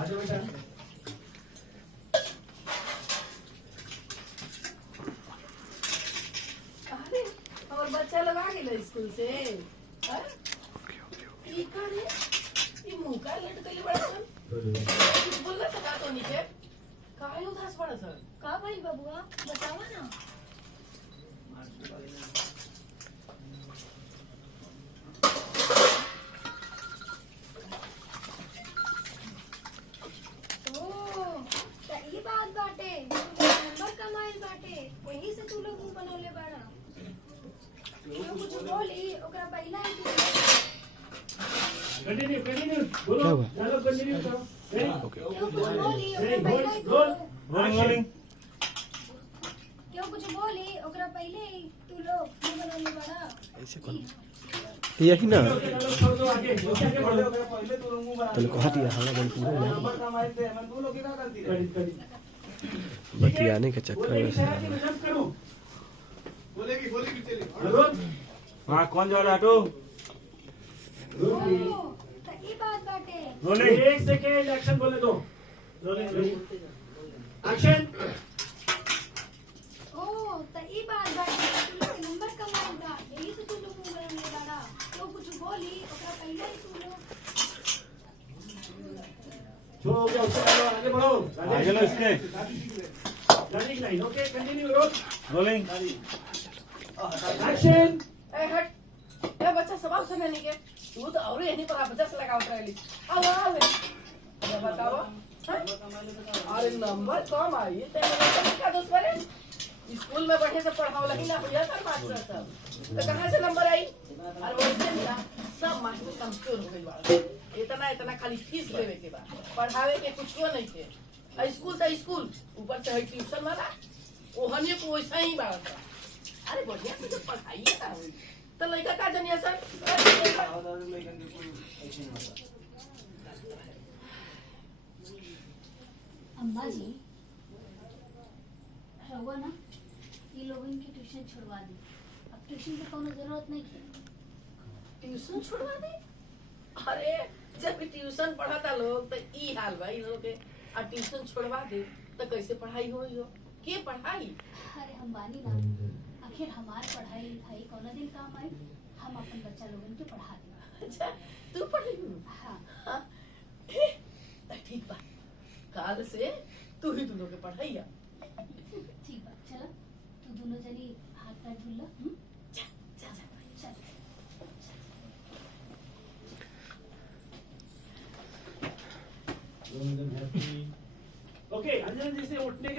आजा बेटा। अरे और बच्चा लोग आ गए स्कूल से। हाँ? ई का रे? ई मुंह का लटकले बड़ा सन। कुछ बोलना सका तो नीचे। काहे उदास पड़ा सन? का भइल बबुआ बतावा ना। ओ त ई बात बाटे नंबर कमाइल बाटे यही से तू लोग मुंह बनौले बाड़ा। केहू कुछ बोली ओकरा पहिला ही कंटिन्यू बोलो। चलो कंटिन्यू करो। केहू कुछ बोली ओकरा पहिला ही रोलिंग। केहू कुछ बोली ओकरा पहिले ही तू लोग मुंह बनौले बाड़ा। ऐसे कौन यही ना आगे बढ़ो। पहले कहा दिया हाला बन पूरा नंबर कमाते हैं तू लोग क्या करती है? बतियाने के चक्कर में से बोलेगी चलिए। हाँ कौन जा रहा है ऑटो? ओ त ई बात बाटे रोलिंग। एक सेकेंड एक्शन बोले दो। Rolling action. ओ त ई बात बाटे तू लोग नंबर कमाइल बा यही से तू लोग मुंह बनौले बाड़ा। केहू कुछ बोली ओकरा पहिला ही तू लोग छोड़ो क्या उससे आगे बढ़ो। आगे लो इसके। Running line okay continue rolling. Action. ए हट। ए बच्चा सवाल सुने नहीं के। तू तो और यहीं पर बच्चा से लगाओ ट्रायली। आओ ये बताओ। हाँ? अरे नंबर कम आई तेरे का दोस्त बने स्कूल में बैठे से पढ़ाओ लगी ना भैया सर मास्टर साहब तो कहाँ से नंबर आई? अरे वैसे ना सब मास्टर कमजोर हो गई बात। इतना खाली फीस लेवे के बाद पढ़ावे के कुछ नहीं थे। स्कूल तो स्कूल ऊपर से है ट्यूशन वाला ओहने को वैसा ही बात। अरे बढ़िया से तो पढ़ाइए ना हुई तो लड़का का जनिया सर। अम्मा जी रहुआ ना ये लोगन की ट्यूशन छुड़वा दी। अब ट्यूशन की कोनो जरूरत नहीं है। ट्यूशन छुड़वा दे? अरे जब ट्यूशन पढ़ाता लोग तो ई हाल भाई लोग के और ट्यूशन छुड़वा दे तो कैसे पढ़ाई होई हो? के पढ़ाई? अरे हम बानी ना आखिर हमार पढ़ाई लिखाई कोनो दिन काम आई। हम अपन बच्चा लोगन के पढ़ा दी। अच्छा तू पढ़ी हो? हाँ हाँ? तो ठीक बा काल से तू ही दोनों के पढ़ाइया। ठीक बा चलो तू दोनों जनी हाथ पैर धुल लो। जा जा जा चल ओके अंजन जी से उठने के